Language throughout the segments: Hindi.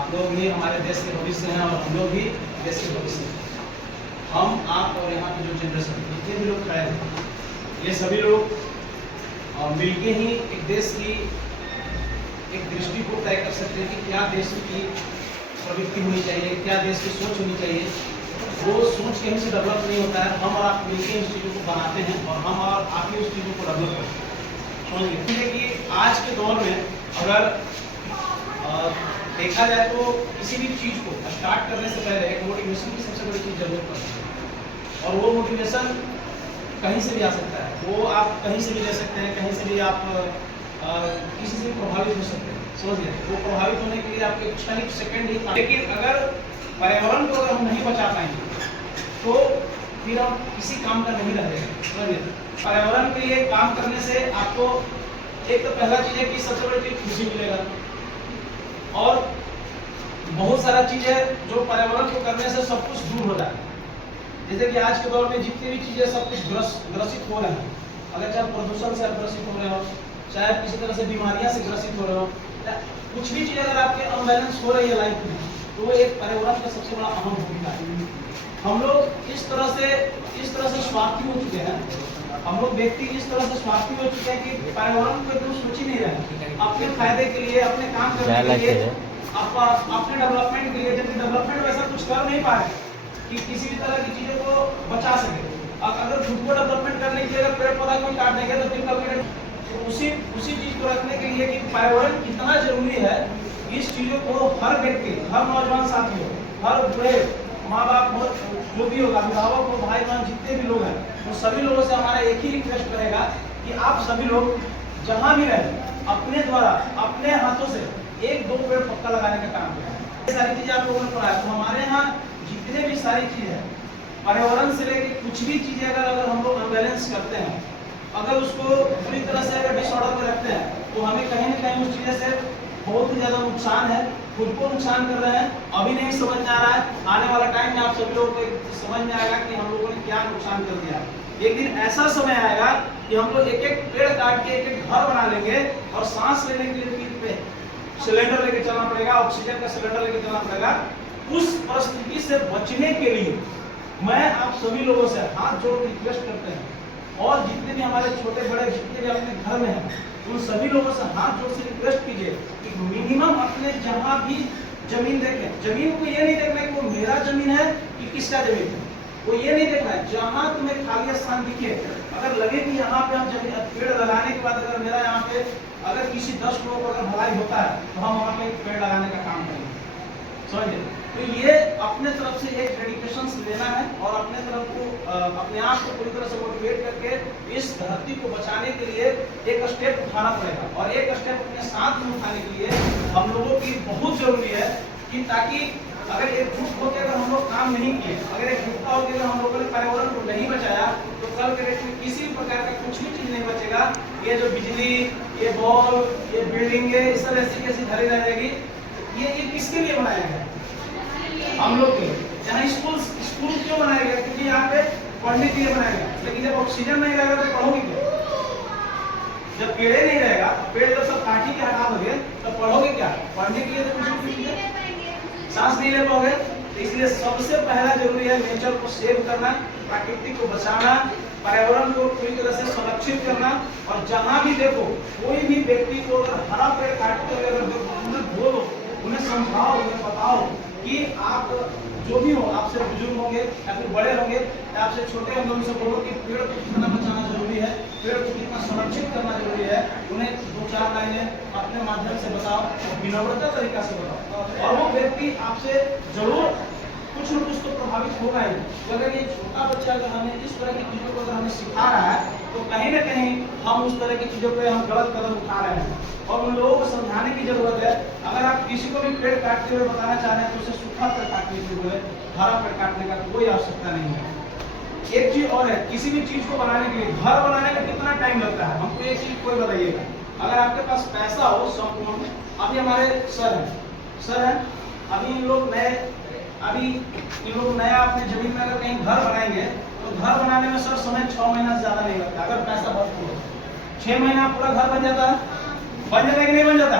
आप लोग ही हमारे देश के भविष्य हैं और हम लोग भी देश के भविष्य हैं। हम, आप और यहाँ की जो जनरेशन, जितने भी लोग खड़े हैं, ये सभी लोग मिलके ही एक देश की एक दृष्टि को तय कर सकते हैं कि क्या देश की प्रवृत्ति होनी चाहिए, क्या देश की सोच होनी चाहिए। वो सोच कहीं से डेवलप नहीं होता है, हम और आप मिलकर उस चीज़ों को बनाते हैं और हम और आप ही उस चीज़ों को डेवलप करते हैं। समझिए कि आज के दौर में अगर देखा जाए तो किसी भी चीज़ को स्टार्ट करने से पहले एक मोटिवेशन की सबसे बड़ी चीज़ जरूरत पड़ती है। और वो मोटिवेशन कहीं से भी आ सकता है, वो आप कहीं से भी ले सकते हैं, कहीं से भी आप किसी से भी प्रभावित हो सकते हैं। समझिए, वो प्रभावित होने के लिए आपके क्षणिक सेकंड ही। लेकिन अगर पर्यावरण को अगर हम नहीं बचा पाएंगे तो फिर हम किसी काम का नहीं रहेंगे। समझिए, पर्यावरण के लिए काम करने से आपको एक तो पहला चीज़ है कि सबसे बड़ी चीज़ खुशी मिलेगा, और बहुत सारा चीज़ है जो पर्यावरण को करने से सब कुछ दूर हो जाए। जैसे कि आज के दौर में जितनी भी चीज़ें सब कुछ ग्रसित हो रहे हैं, अगर चाहे प्रदूषण से आप ग्रसित हो रहे हो, चाहे किसी तरह से बीमारियां से ग्रसित हो रहे हो, कुछ भी चीज़ अगर आपके अनबैलेंस हो रही है लाइफ में, तो वो एक पर्यावरण का सबसे बड़ा अहम भूमिका है। हम लोग इस तरह से स्वार्थी हो चुके हैं, हम लोग व्यक्ति इस तरह से स्वार्थी हो चुके हैं कि पर्यावरण को एकदम सोच ही नहीं रहे, अपने फायदे के लिए, अपने काम करने के लिए, अपने डेवलपमेंट के लिए। जबकि डेवलपमेंट वैसा कुछ कर नहीं पा रहे कि किसी भी तरह की चीज़ों को बचा सके। अगर खुद को डेवलपमेंट करने के लिए अगर पेड़ पौधा कोई काट देंगे तो फिर कभी उसी चीज़ को रखने के लिए कि पर्यावरण कितना जरूरी है, इस चीज़ों को हर व्यक्ति, हर नौजवान साथी हो, हर बड़े माँ बाप हो, जो भी होगा, अभिभावक हो, भाई बहन जितने भी लोग हैं, वो सभी लोगों से हमारा एक ही रिक्वेस्ट रहेगा कि आप सभी लोग जहाँ भी रहें, अपने द्वारा, अपने हाथों से 1-2 पेड़ पक्का लगाने का काम करें। ये सारी चीज़ें आप लोगों ने पढ़ा है। तो हमारे यहाँ जितने भी सारी चीज़ें हैं, पर्यावरण से लेकर कुछ भी चीज़ें अगर हम लोग अनबैलेंस करते हैं, अगर उसको पूरी तरह से अगर डिसऑर्डर में रखते हैं, तो हमें कहीं ना कहीं उस चीज़ें से बहुत ही ज़्यादा नुकसान है, खुद को नुकसान कर रहे हैं। अभी नहीं समझ में आ रहा है, आने वाला टाइम में आप सभी लोगों को समझ में आएगा कि हम लोगों ने क्या नुकसान कर दिया। एक दिन ऐसा समय आएगा कि हम लोग एक पेड़ काट के एक घर बना लेंगे और सांस लेने के लिए पीठ पे सिलेंडर लेके चलना पड़ेगा, ऑक्सीजन का सिलेंडर लेके चलना पड़ेगा। उस परिस्थिति से बचने के लिए मैं आप सभी लोगों से हाथ जोड़ रिक्वेस्ट करते हैं, और जितने भी हमारे छोटे बड़े जितने भी अपने घर में हैं, उन सभी लोगों से हाथ जोड़ से रिक्वेस्ट कीजिए कि मिनिमम अपने जहाँ भी जमीन देखें, जमीन को ये नहीं देखना है कि वो मेरा जमीन है कि किसका जमीन है, वो ये नहीं देखना है। जहाँ तुम्हें खाली स्थान दिखे, अगर लगे कि यहाँ पे हम पेड़ लगाने के बाद अगर मेरा यहाँ पे अगर किसी 10 लोगों को अगर भलाई होता है, तो हम वहाँ पे एक पेड़ लगाने का काम करेंगे। समझिए, तो ये अपने तरफ से एक डेडिकेशन लेना है और अपने तरफ को अपने आप को पूरी तरह से मोटिवेट करके इस धरती को बचाने के लिए एक स्टेप उठाना पड़ेगा। और एक स्टेप अपने साथ में उठाने के लिए हम लोगों की बहुत जरूरी है कि ताकि अगर एक ग्रुप होकर अगर हम लोग काम नहीं किए, अगर एक ग्रुप का होकर हम लोगों ने पर्यावरण को नहीं बचाया, तो कल के डेट में किसी भी प्रकार का कुछ भी चीज नहीं बचेगा। ये जो बिजली, ये बॉल, ये बिल्डिंगे, इस तरह ऐसी कैसी धरी रह जाएगी। ये किसके लिए बनाया गया? हम लोग के लिए। यहाँ स्कूल क्यों बनाया गया? क्योंकि यहाँ पे पढ़ने के लिए बनाया गया। लेकिन जब ऑक्सीजन नहीं रहेगा तो पढ़ोगे क्या? जब पेड़ नहीं रहेगा, पेड़ जब सब काटी के हटा दोगे तो पढ़ोगे क्या? पढ़ने के लिए तो कुछ सांस नहीं ले पाओगे। तो इसलिए सबसे पहला जरूरी है नेचर को सेव करना, प्रकृति को बचाना, पर्यावरण को पूरी तरह से संरक्षित करना। और जहाँ भी देखो कोई भी व्यक्ति को अगर हरा पेड़ काटते हुए अगर देखो, उन्हें बोलो, उन्हें समझाओ, उन्हें बताओ कि आप जो भी हो, आपसे बुजुर्ग होंगे या फिर बड़े होंगे या आपसे छोटे होंगे, उनसे बोलो कि पेड़ को कितना बचाना जरूरी है, पेड़ को कितना संरक्षित करना जरूरी है। उन्हें 2-4 लाइनें अपने माध्यम से बताओ, विनम्रता तरीका से बताओ, और वो व्यक्ति आपसे जरूर कुछ न कुछ तो प्रभावित होगा ही। तो अगर ये छोटा बच्चा अगर हमें इस तरह की चीज़ों को अगर हमें सिखा रहा है, तो कहीं ना कहीं हम उस तरह की चीज़ों पे हम गलत कदम उठा रहे हैं। और उन लोगों को समझाने की जरूरत है। अगर आप किसी को भी पेड़ काटते हुए बताना चाह रहे हैं, तो उसे सूखा पेड़ काटने की जरूरत है, हरा पेड़ काटने का कोई आवश्यकता नहीं है। एक चीज और है, किसी भी चीज को बनाने के लिए, घर बनाने में कितना टाइम लगता है, हमको एक चीज कोई बताइएगा। अगर आपके पास पैसा हो संपूर्ण, अभी हमारे सर है, अभी इन लोग नया अपने जमीन में अगर कहीं घर बनाएंगे, तो घर बनाने में सर समय 6 महीना से ज्यादा नहीं लगता। अगर पैसा भरपूर हो, 6 महीना पूरा घर बन जाता है। बन जाता है कि नहीं बन जाता?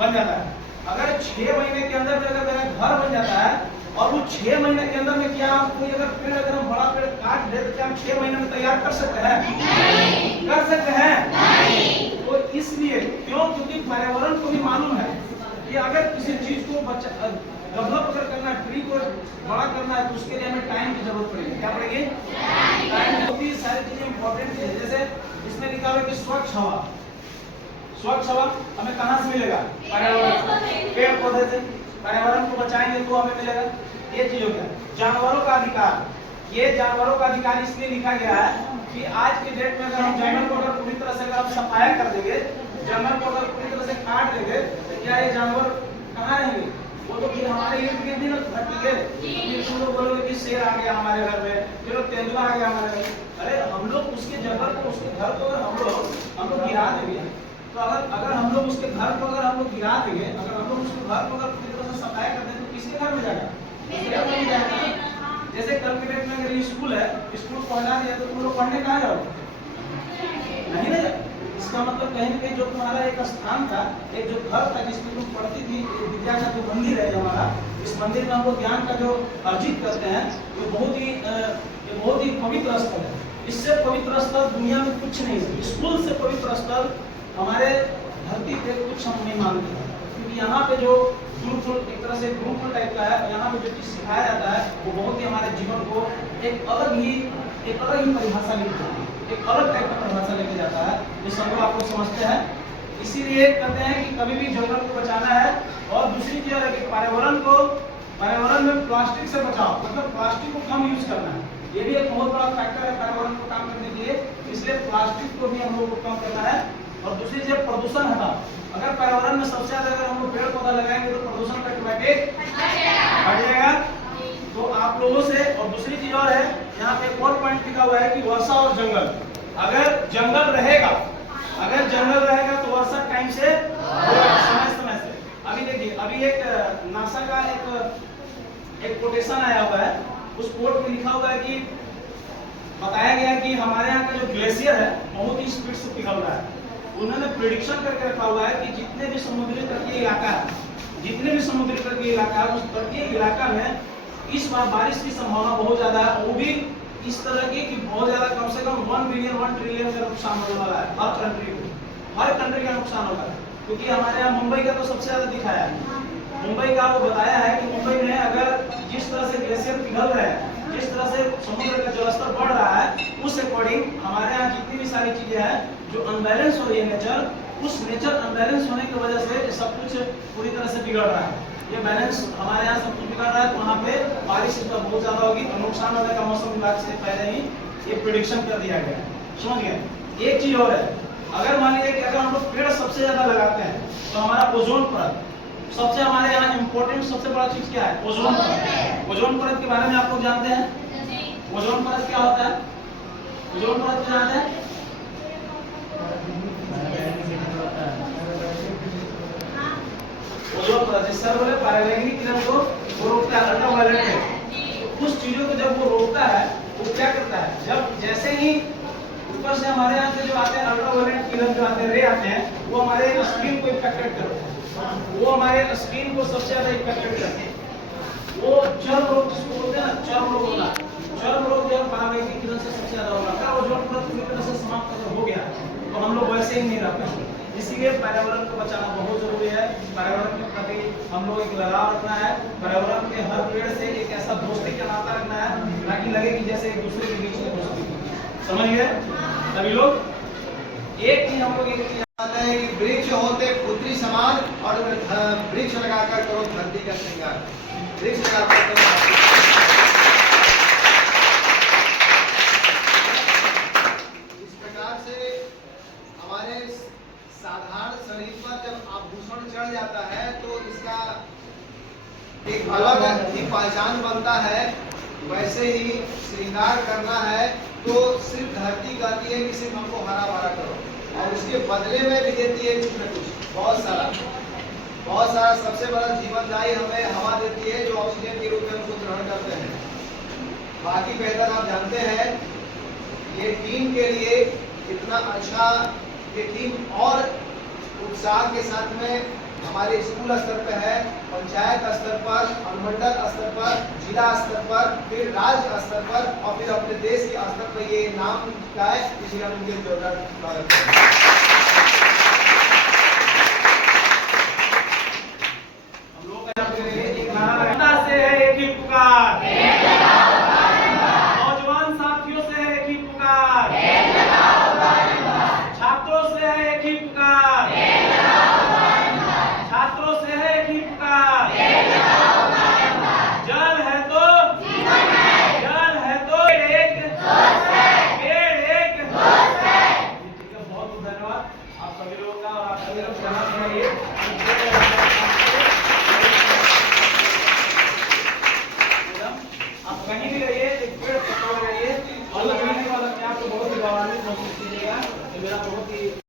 बन जाता है। अगर 6 महीने के अंदर में अगर मेरा घर बन जाता है और वो 6 महीने के अंदर में क्या कोई अगर पेड़ अगर हम बड़ा पेड़ काट दे तो क्या हम 6 महीने में तैयार कर सकते हैं? नहीं। कर सकते हैं? नहीं। तो इसलिए क्यों? क्योंकि पर्यावरण को भी मालूम है कि अगर किसी चीज को डेवलप अगर करना है, ट्री को बड़ा करना है, तो उसके लिए हमें टाइम की जरूरत पड़ेगी। क्या पड़ेगी? टाइम। बहुत सारी चीजें इंपॉर्टेंट है। जैसे इसमें लिखा हुआ है कि स्वच्छ हवा, स्वच्छ हवा हमें कहाँ से मिलेगा? पर्यावरण, पेड़ पौधे से। पर्यावरण को बचाएंगे तो हमें मिलेगा। ये चीज हो गया। जानवरों का अधिकार, ये जानवरों का अधिकार इसलिए लिखा गया है कि आज के डेट में अगर हम जंगल को अगर पूरी तरह से अगर हम सफाया कर देंगे, जंगल को अगर पूरी तरह से काट देंगे, तो क्या ये जानवर कहाँ रहेंगे? वो तो फिर हमारे इर्द गिर्द ही ना भटकेंगे। फिर तुम लोग बोलोगे कि शेर आ गया हमारे घर में, फिर तेंदुआ आ गया हमारे घर में। अरे हम लोग उसके जंगल को, उसके घर को अगर हम लोग गिरा देंगे, तो अगर हम लोग उसके घर को अगर हम लोग गिरा देंगे, अगर हम लोग उसके घर को अगर पूरी तरह से सफाया कर दें, तो किसके घर में जाएगा? जैसे कल के डेट में अगर ये स्कूल है, स्कूल को हटा दिया तो तुम लोग पढ़ने कहाँ जाओगे? नहीं ना। इसका मतलब कहीं ना कहीं जो तुम्हारा एक स्थान था, एक जो घर था जिसमें तुम पढ़ती थी, विद्या का जो मंदिर है हमारा, इस मंदिर में हम लोग ज्ञान का जो अर्जित करते हैं, ये बहुत ही पवित्र स्थल है। इससे पवित्र स्थल दुनिया में कुछ नहीं है। स्कूल से पवित्र स्थल हमारे धरती पे कुछ हम नहीं मानते, क्योंकि यहाँ पे जो गुरुकुल, एक तरह से गुरुकुल टाइप का है, यहाँ पे जो चीज सिखाया जाता है वो बहुत ही हमारे जीवन को एक अलग ही परिभाषा लेके, एक अलग टाइप का परिभाषा लेके जाता है, जो सब लोग आपको समझते हैं। इसीलिए कहते हैं कि कभी भी जंगल को बचाना है। और दूसरी चीज है कि पर्यावरण में प्लास्टिक से बचाओ, मतलब प्लास्टिक को कम यूज करना है। ये भी एक बहुत बड़ा फैक्टर है पर्यावरण को काम करने के लिए। इसलिए प्लास्टिक को भी हम लोग को कम करना है। और दूसरी चीज प्रदूषण हटाओ। अगर पर्यावरण में सबसे ज्यादा अगर हम लोग पेड़ पौधा लगाएंगे तो प्रदूषण ऑटोमेटिक हट जाएगा। तो आप लोगों से, और दूसरी चीज और है, यहाँ पे एक और पॉइंट लिखा हुआ है कि वर्षा और जंगल, अगर जंगल रहेगा तो वर्षा टाइम से समय से। अभी देखिए, अभी एक नासा का एक कोटेशन आया हुआ है, उस कोट में लिखा हुआ है कि बताया गया कि हमारे यहाँ का जो ग्लेशियर है बहुत ही स्पीड से पिघल रहा है। उन्होंने प्रेडिक्शन करके रखा हुआ है कि जितने भी समुद्री तटीय इलाका है, उस तटीय इलाका में इस बार बारिश की संभावना बहुत ज्यादा है। वो भी इस तरह की कि बहुत ज्यादा, कम से कम 1 ट्रिलियन का नुकसान होने वाला है हर कंट्री का नुकसान होगा। क्योंकि हमारे यहाँ मुंबई का तो सबसे ज्यादा दिखाया है। मुंबई का वो बताया है कि मुंबई में अगर जिस तरह से ग्लेशियर पिघल रहे हैं, जिस तरह से समुद्र का जलस्तर बढ़ रहा है, उस अकॉर्डिंग हमारे यहाँ जितनी भी सारी चीजें हैं जो अनबैलेंस हो रही है नेचर, उस नेचर अनबैलेंस होने की वजह से सब कुछ पूरी तरह से बिगड़ रहा है। ये बैलेंस हमारे यहाँ सब कुछ बिगड़ रहा है, तो वहाँ पे बारिश इस बार बहुत ज्यादा होगी। तो नुकसान होने का मौसम विभाग से पहले ही ये प्रेडिक्शन कर दिया गया है। समझ गए? एक चीज और है, अगर मान लीजिए कि अगर हम लोग पेड़ सबसे ज्यादा लगाते हैं तो हमारा ओजोन परत, सबसे हमारे यहाँ इम्पोर्टेंट सबसे बड़ा चीज क्या है? ओजोन परत। ओजोन परत के बारे में आप लोग जानते हैं? ओजोन परत क्या होता है? ओजोन परत क्या जानते हैं? ओजोन परत जिससे बोले पराबैंगनी किरण को वो रोकता है, अल्ट्रावायलेट है। उस चीजों को जब वो रोकता है, वो क्या करता है, जब जैसे ही ऊपर से हमारे यहाँ से जो आते हैं अल्ट्रावायलेट किरण जो आते हैं, रे आते हैं, वो हमारे स्किन को इफेक्टेड करते हैं। वो हमारे स्किन को सबसे ज्यादा इफेक्टेड करते हैं। वो चर्म रोग जिसको बोलते हैं ना, चर्म रोग होगा, चर्म रोग जो पराबैंगनी किरण से सबसे ज्यादा होगा। अगर ओजोन परत पूरी तरह से समाप्त अगर हो गया तो हम लोग वैसे ही नहीं रह पाएंगे। इसलिए पर्यावरण को बचाना बहुत जरूरी है। पर्यावरण के प्रति हम लोग एक लगाव रखना है। पर्यावरण के हर पेड़ से एक ऐसा दोस्ती का नाता रखना है, ताकि लगे कि जैसे एक दूसरे के बीच में दोस्ती। समझ गए सभी लोग? एक चीज हम लोग वृक्ष होते पुत्री समान, और वृक्ष लगाकर करो धरती का श्रृंगार। वृक्ष लगाकर करो। इस प्रकार से हमारे साधारण शरीर पर जब आभूषण चढ़ जाता है तो इसका एक अलग ही पहचान बनता है। वैसे ही श्रृंगार करना है तो सिर्फ धरती कहती है कि सिर्फ हमको हरा भरा करो, और उसके बदले में भी देती है कुछ न कुछ, बहुत सारा। सबसे बड़ा जीवनदायी हमें हवा देती है, जो ऑक्सीजन के रूप में उसको ग्रहण करते हैं। बाकी बेहतर आप जानते हैं, ये टीम के लिए कितना अच्छा, ये टीम और उत्साह के साथ में हमारे स्कूल स्तर पर है, पंचायत स्तर पर, अनुमंडल स्तर पर, जिला स्तर पर, फिर राज्य स्तर पर और फिर अपने देश के स्तर पर ये नाम का है, इसलिए हम उनके जोरदार स्वागत करते हैं। हम लोग का एक नारा से है एक ही पुकार, नौजवान साथियों से है एक ही पुकार, छात्रों से है एक ही पुकार, छात्रों से है एक ही पुकार, जल है तो जल है तो एक पेड़ एक। ठीक है, बहुत बहुत धन्यवाद आप सभी लोगों का और आप सभी लोग जहाँ भी रहिए। आप कहीं भी रहिए, एक पेड़ पकड़ रहिए और लगाने वाला अपने आप को बहुत ही गौरवान्वित महसूस कीजिएगा। तो मेरा बहुत ही